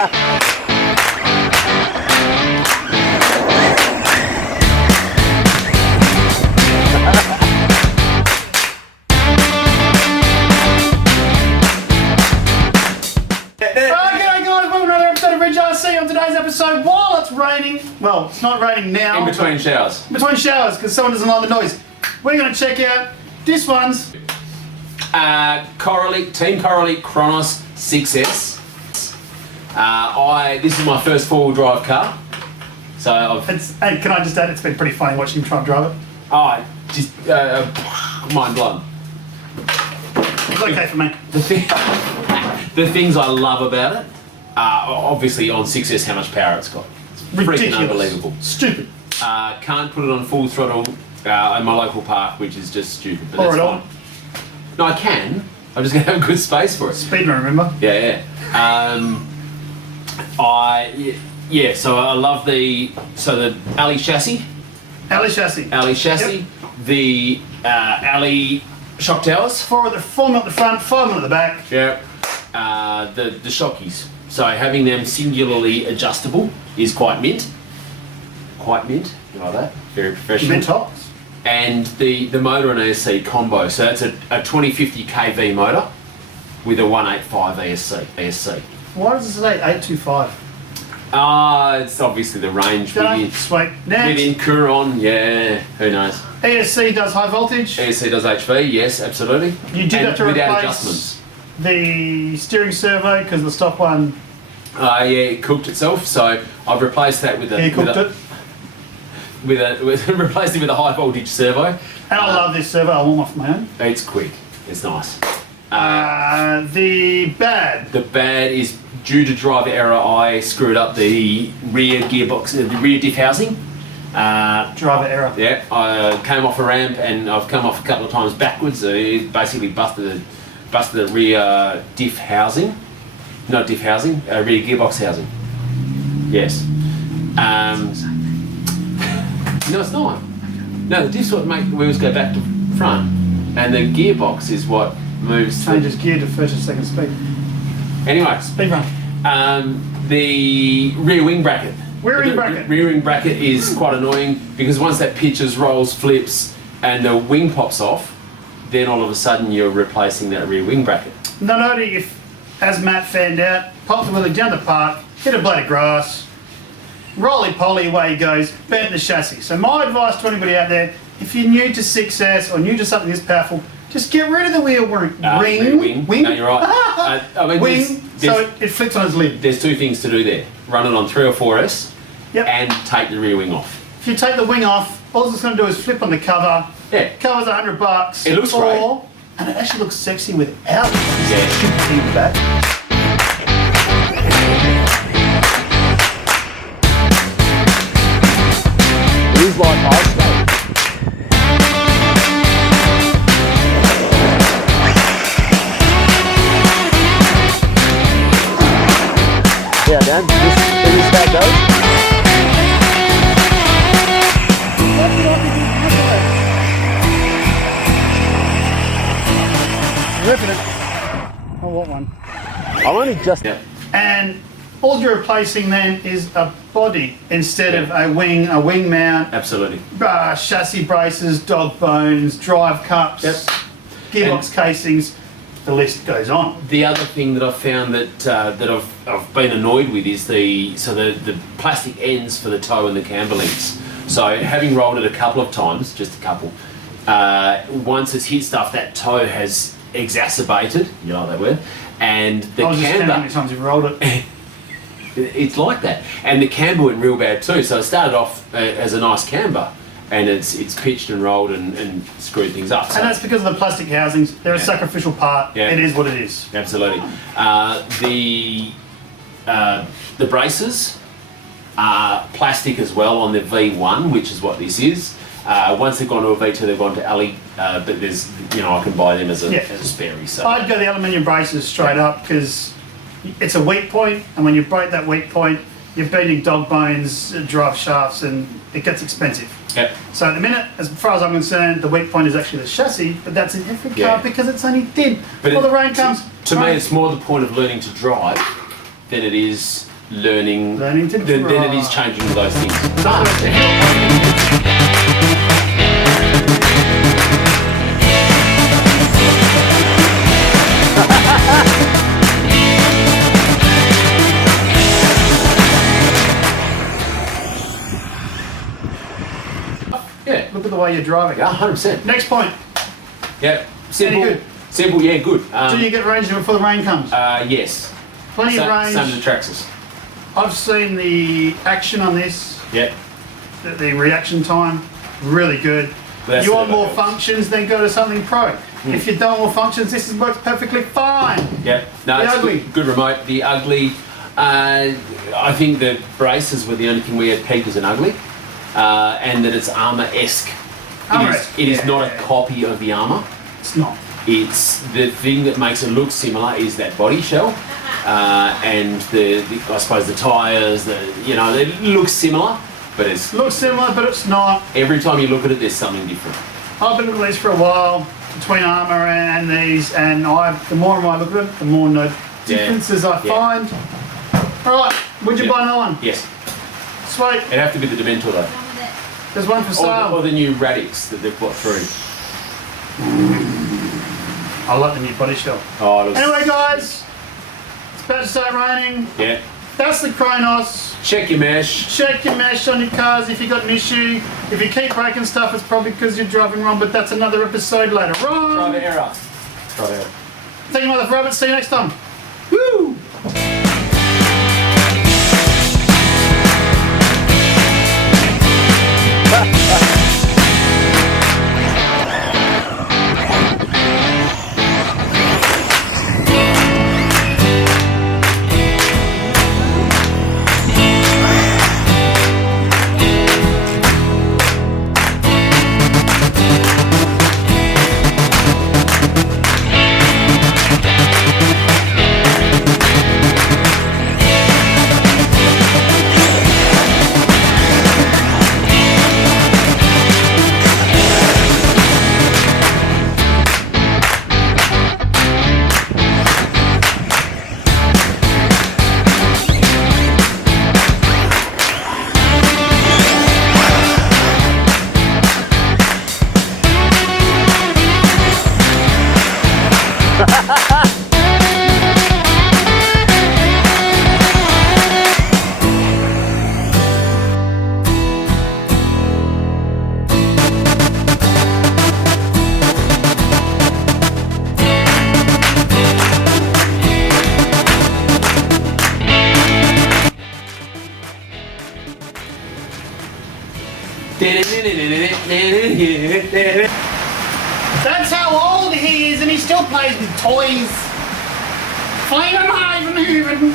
On today's episode, while it's raining, well, it's not raining now. In between showers. Between showers, because someone doesn't like the noise. We're going to check out this one's Team Corally Kronos 6S. This is my first four-wheel drive car. So and can I just add, it's been pretty funny watching him try and drive it. Just mind blown. It's okay for me. The things I love about it. Obviously on 6S how much power it's got. It's freaking unbelievable. Stupid. Can't put it on full throttle in my local park, which is just stupid. But Or that's at all. fine. No, I can. I'm just going to have a good space for it. Speedman, remember? Yeah. So I love the alley chassis. Alley chassis. Yep. The alley shock towers. Four at the front, 5 at the back. Yeah. The shockies. So having them singularly adjustable is quite mint. Quite mint. You like that? Very professional. Mint tops. And the motor and ESC combo. So that's a 2050 kV motor with a 185 ESC. Why does it say 825? It's obviously the range Sweet. Next. within Kuron. Yeah, who knows? ESC does high voltage. ESC does HV. Yes, absolutely. You did have to without replace adjustments. The steering servo because the stock one. It cooked itself, so I've replaced that with replaced it with a high voltage servo. And I love this servo. I want one for my own. It's quick. It's nice. The bad. The bad is due to driver error. I screwed up the rear gearbox, the rear diff housing. Driver error. Yeah, I came off a ramp and I've come off a couple of times backwards. It basically busted the rear diff housing. Not diff housing, rear gearbox housing. Yes. No, it's not. No, the diff's what make the wheels go back to front, and the gearbox is what moves. Changes gear to first and second speed. Anyway, Speed run. The rear wing bracket. Rear wing bracket is quite annoying because once that pitches, rolls, flips, and the wing pops off, then all of a sudden you're replacing that rear wing bracket. Not only if, as Matt found out, popped the wheelie down the park, hit a blade of grass, roly-poly, away he goes, bent the chassis. So my advice to anybody out there, if you're new to 6S or new to something this powerful, just get rid of the wheel ring. Wing. No, you're right. Wing, so it flips on its lid. There's two things to do there. Run it on 3 or 4S Yep. and take the rear wing off. If you take the wing off, all it's going to do is flip on the cover. Yeah. Cover's $100. It looks great. And it actually looks sexy without it. Yeah. Stupid thing in the back. It is like ice skate. Yeah, Dan, this is how it goes. Ripping it. I want one. I'm only just... Yeah. And all you're replacing then is a body instead of a wing mount, Absolutely. chassis braces, dog bones, drive cups, gearbox casings. The list goes on. The other thing that I've found that I've been annoyed with is the plastic ends for the toe and the camber links. So having rolled it a couple of times, just a couple, once it's hit stuff, that toe has exacerbated, you know that word, and the I was just counting how camber. many times you've rolled it. It's like that, and the camber went real bad too. So it started off as a nice camber, and it's pitched and rolled and screwed things up. So. And that's because of the plastic housings. They're a sacrificial part. Yeah. It is what it is. Absolutely. The braces are plastic as well on the V1, which is what this is. Once they've gone to a V2, they've gone to alley, but there's, I can buy them as a spare. So I'd go the aluminium braces straight up because it's a weak point, and when you break that weak point, you're beating dog bones, drive shafts, and it gets expensive. Yep. So at the minute, as far as I'm concerned, the weak point is actually the chassis, but that's in every car because it's only thin. But Before the rain comes. To me, it's more the point of learning to drive than it is learning to than it is drive. changing those things. So, if you're- Yeah, Look at the way you're driving. yeah, 100%. Next point. Yeah, simple. good? Simple, yeah, good. Do you get range before the rain comes? Yes. Plenty of range. Same as the Traxxas. I've seen the action on this, Yeah. the reaction time, really good. But that's You the want more development. functions, then go to something pro. If you don't want more functions, this works perfectly fine. Yeah. No, The it's ugly. good remote. The ugly. I think the braces were the only thing we had pegged as an ugly, and that it's armor-esque. Armour-esque, It is yeah. not a copy of the armor. It's not. It's the thing that makes it look similar is that body shell, and the I suppose the tires. They look similar, but it's Looks similar, but it's not. every time you look at it, there's something different. I've been looking at these for a while, between armour and these, and the more I look at it, the more no differences I Yeah. find. Alright, would you Yeah. buy another one? Yes, Sweet. it'd have to be the Dementor though, There's one for sale. or the new Radix that they've got through. I like the new body shell. Oh, it looks, Anyway, guys, it's about to start raining. yeah. That's the Kronos. Check your mesh. Check your mesh on your cars if you've got an issue. If you keep breaking stuff, it's probably because you're driving wrong, but that's another episode later on. Try the error. Try the error. Thank you, Mother Robert. See you next time. Woo! That's how old he is, and he still plays with toys. Flying alive and moving.